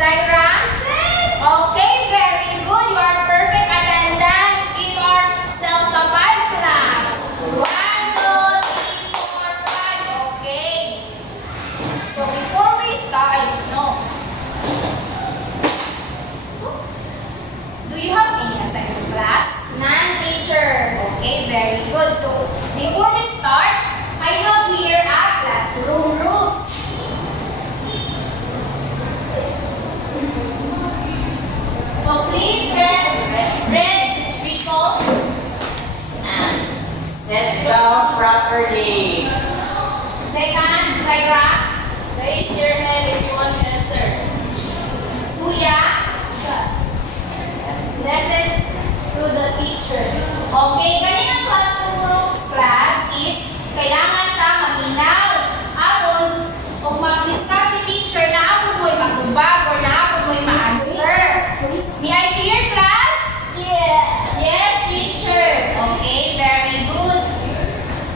Zaira? Okay, very good. You are perfect attendance in our self-applied class. 1, 2, 3, 4, 5. Okay. So before we start, do you have any assignment class? None, teacher. Okay, very good. So before we start, I have here our classroom rules. So please read Rico and Sit down properly. Second, Zaira. Raise your hand if you want to answer. Suya. Listen to the teacher. Okay, kaninang classroom rules class is kailangan ka maminaw. Aron, kung mag-discuss si teacher na ako mo'y magubag or na ako mo'y ma-answer. May I clear class? Yeah. Yes, teacher. Okay, very good.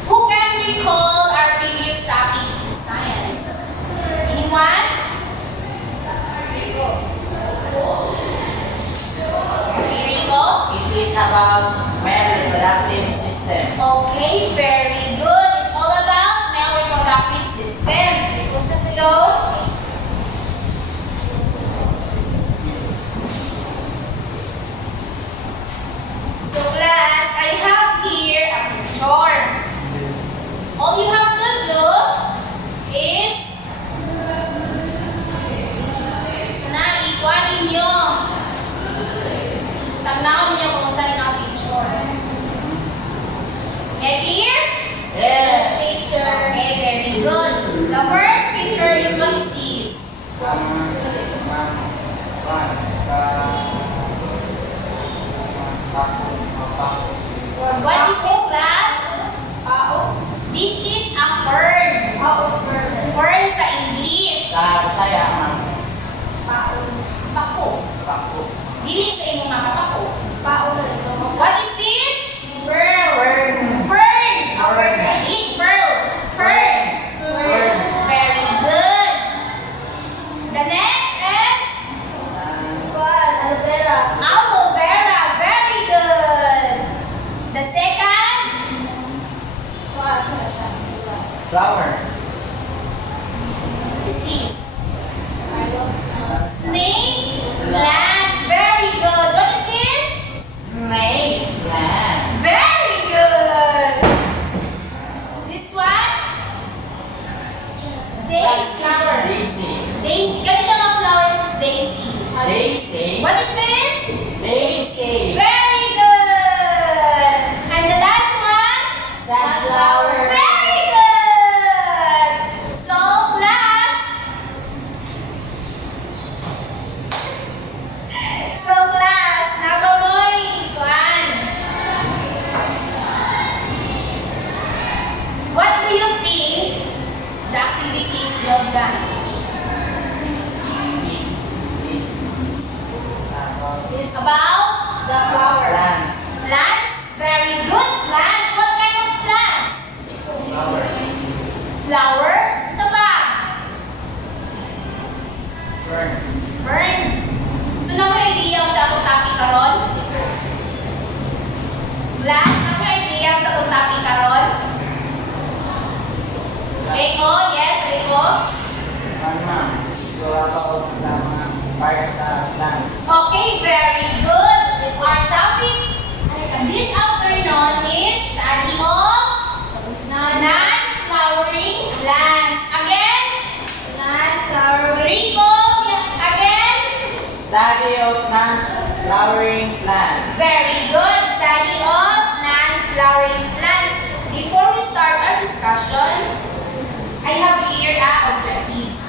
Who can recall our previous topic in science? Anyone? Okay, Rico? It is about male reproductive system. Okay, very good. It's all about male reproductive system. So class, I have here a picture. All you have to do is ikuan ninyo. Tagnaon ninyo kung saan ang picture. Okay, clear? Yes. Teacher. Okay, very good. The first picture is what is this? What is this class? This is a fern. Fern sa English. Sa Bisaya, ma'am. Pako. Pako. Dili sa imong mga pako. What is this? Fern. Fern. Fern. Dili, pearl. Fern. Fern. Very good. The next is aloe vera. Very good. The second, Flower. is this? Snake plant. Very good. What is this? Snake plant. Very good. This one? Daisy. Daisy. Daisy. Kaya siya mga flowers is daisy. Daisy. What is this? Daisy. Very good. And the last one? Sunflower. Very good. So, class. Nababoy. Kuan. What do you think the activities will done? It's about the flower. Plants. Plants? Very good. Plants. What kind of plants? Flower. Flowers? Sa ba? Fern. Fern. So, na mo idea sa akong topic karon? Class, na mo idea sa akong topic karon? Rico? Yes, Rico? Ma'am. So, about sa mga parts sa plants. Okay, very good. Our topic this afternoon is study of non-flowering plants. Again? Non-flowering. Rico, again? Study of non-flowering plants. Very good. Study of non-flowering plants. Before we start our discussion, I have here objectives.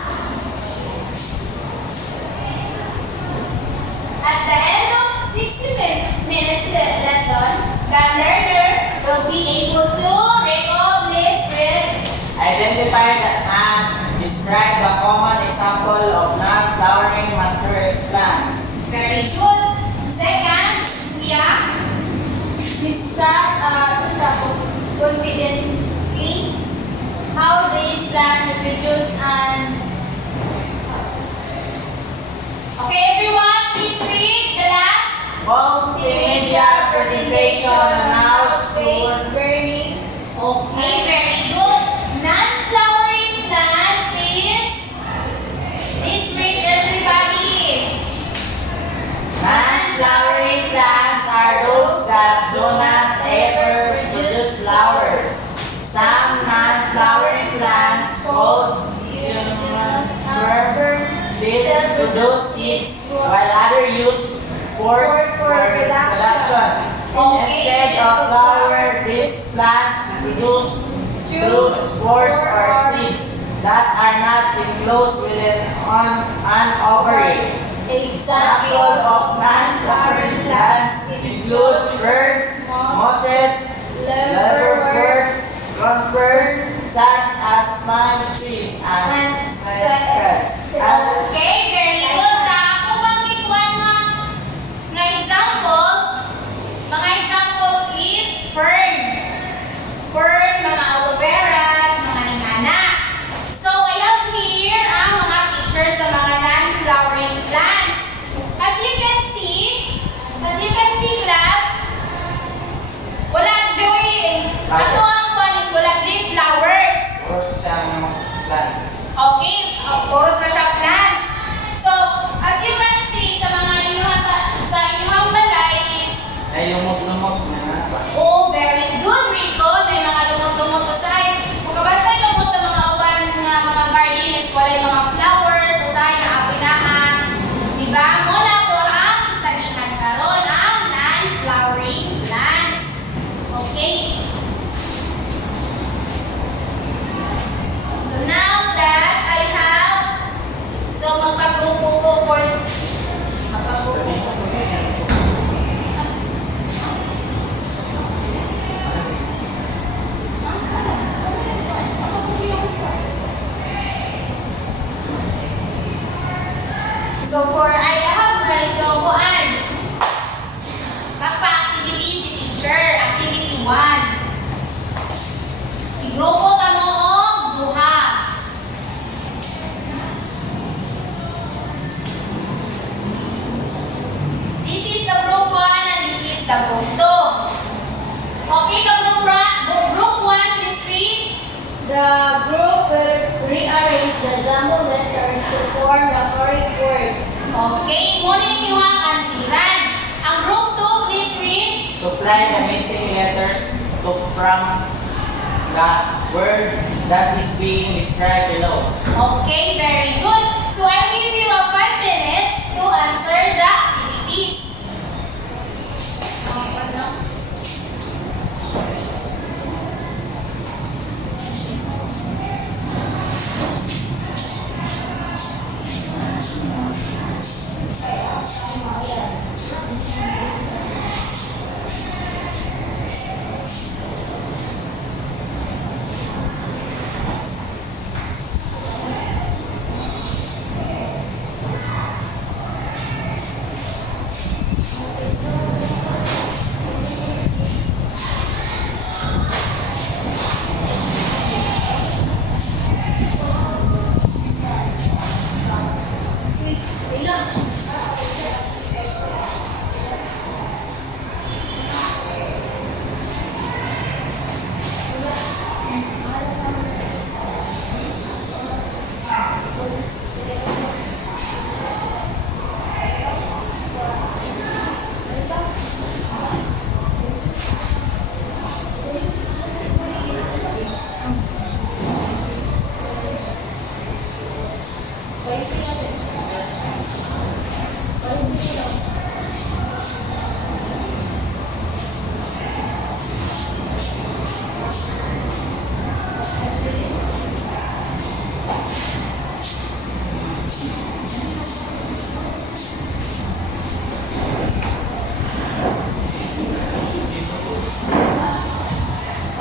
At the end of 60 minutes lesson, the learner will be able to recall, list, read, Identify and describe the common example of non-flowering mature plants. very good. Second, discuss confidently how these plants reproduce and multimedia presentation on house Space tour. burning. Okay, very good. Non-flowering plants is, please read everybody. Non-flowering plants are those that do not ever produce flowers. Some non-flowering plants called genus produce seeds, while others use spores for production. Instead of flowers, these plants produce two spores or seeds that are not enclosed within an ovary. Examples of non-flowering plants include ferns, mosses, liverworts, conifers, such as pine trees, and cycads. Okay, very good. Sa ako bang ikuan nga examples, mga examples is fern. Fern, mga aloe veras, mga ningana. So, I have here ang mga pictures sa mga non-flowering plants. As you can see, class, walang joy. Ato ang kwan is walang leaf flowers. Puro siya ng plants. Okay, puro sa siya plants. So, as you can see, sa mga inyong sa inyong balay is, Ay, lumog-lumog na. oh, very good, Rico. May mga lumot-lumot usahay. Kung kabantay mo sa mga uban nga mga garden is walay mga flowers, usahay na apinahan. Diba? Muna po ang studyhan karon ang non-flowering plants. Okay. So now, class, I have, so magpagrupo po for, magpagrupo po. So for I have guys, so kuan. Pagpa-activity si teacher, activity 1. Igrupo ta mo og duha. This is the group 1 and this is the group 2. Okay, the group 1, please read. The group will rearrange the jumbled letters to form the correct words. Okay, muna ninyo ang ansiran. Ang group 2, please read. Supply the missing letters to from the word that is being described below. Okay, very good. So I'll give you 5 minutes to answer the activities.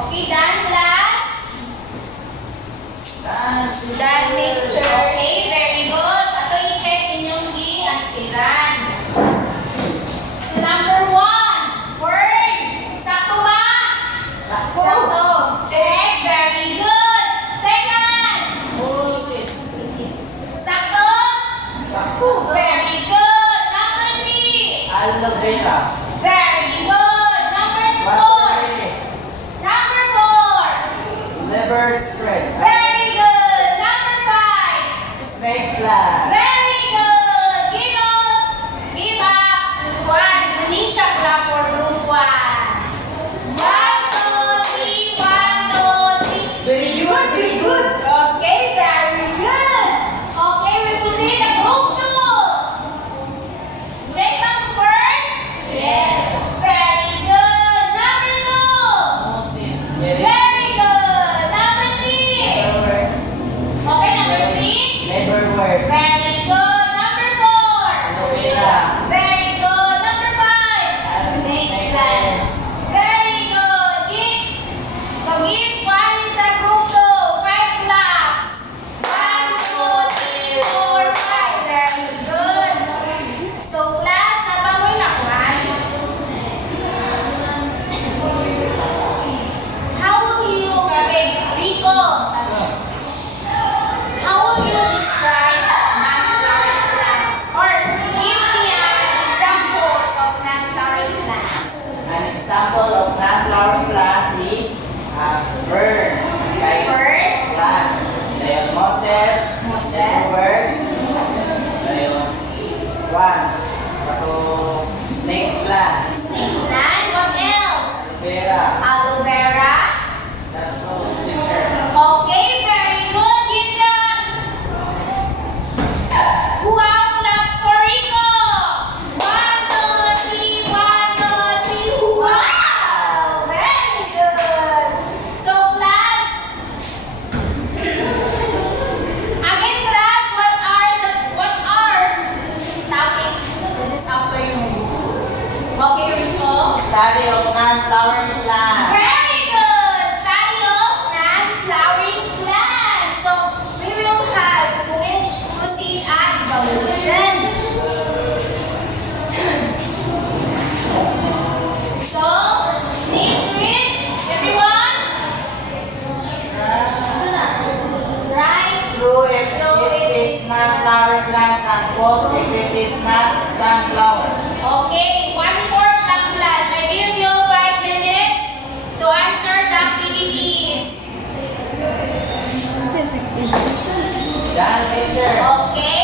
Okay, done, class? Done, teacher. Okay, very good. Ato i-check inyong gi-ansiran. So, number 1, word. Sakto ba? Sakto. Check. Very good. Second. Moses. Sakto? Sakto. Very good. Number 3. Aloe vera. Very false if it is not sunflower? Okay, 1/4 lang class. I give you 5 minutes to answer the activities. Done, teacher. Okay.